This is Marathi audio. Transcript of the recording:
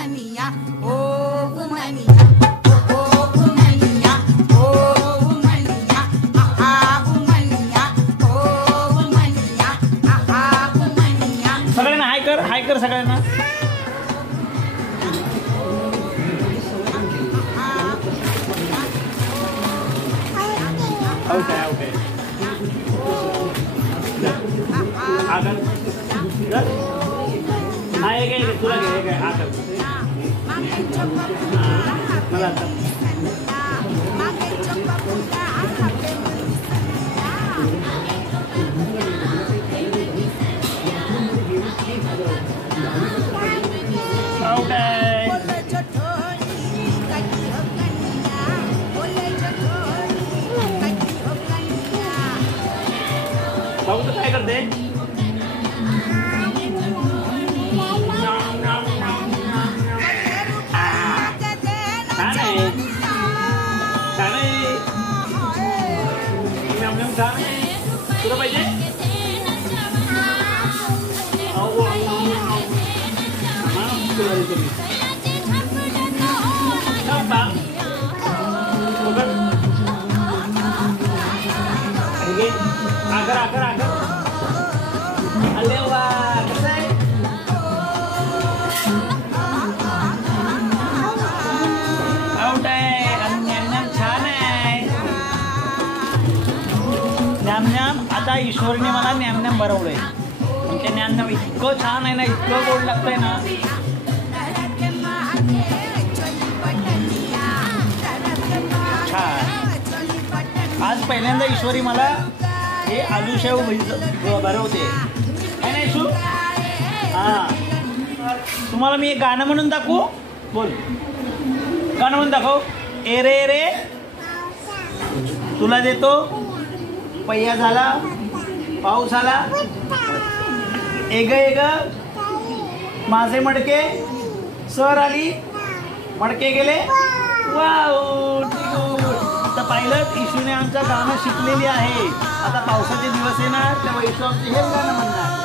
उमनिया ओ उमनिया ओ उमनिया ओ उमनिया आहा उमनिया ओ उमनिया आहा उमनिया. सगळ्यांना हाय कर सगळ्यांना. ओके आकर हा एक तुला घे एक आकर मला भाऊ तर काय करते. तुला पाहिजे आकर आकर आकर अरे वा कसं आहे. आउट आहे आणि ज्ञान छान आहे. ज्ञान आता ईश्वरने मला ज्ञान भरवलंय. ते ज्ञान इतकं छान आहे ना, इतकं गोड लागतंय ना. छान. आज पहिल्यांदा ईश्वरी मला हे आलूशेव भरवते आहे ना ईशू. हां तुम्हाला मी एक गाणं म्हणून दाखवू. बोल गाणं म्हणून दाखव. ए रे रे तुला देतो पैया झाला पाऊस आला एग एग माझे मडके सर आली मडके गेले. वाव आता पाहिलं ईशूने आमचं गाणं शिकलेली आहे. आता पावसाचे दिवस येणार तेव्हा ईशू आमचं हेच गाणं म्हणणार.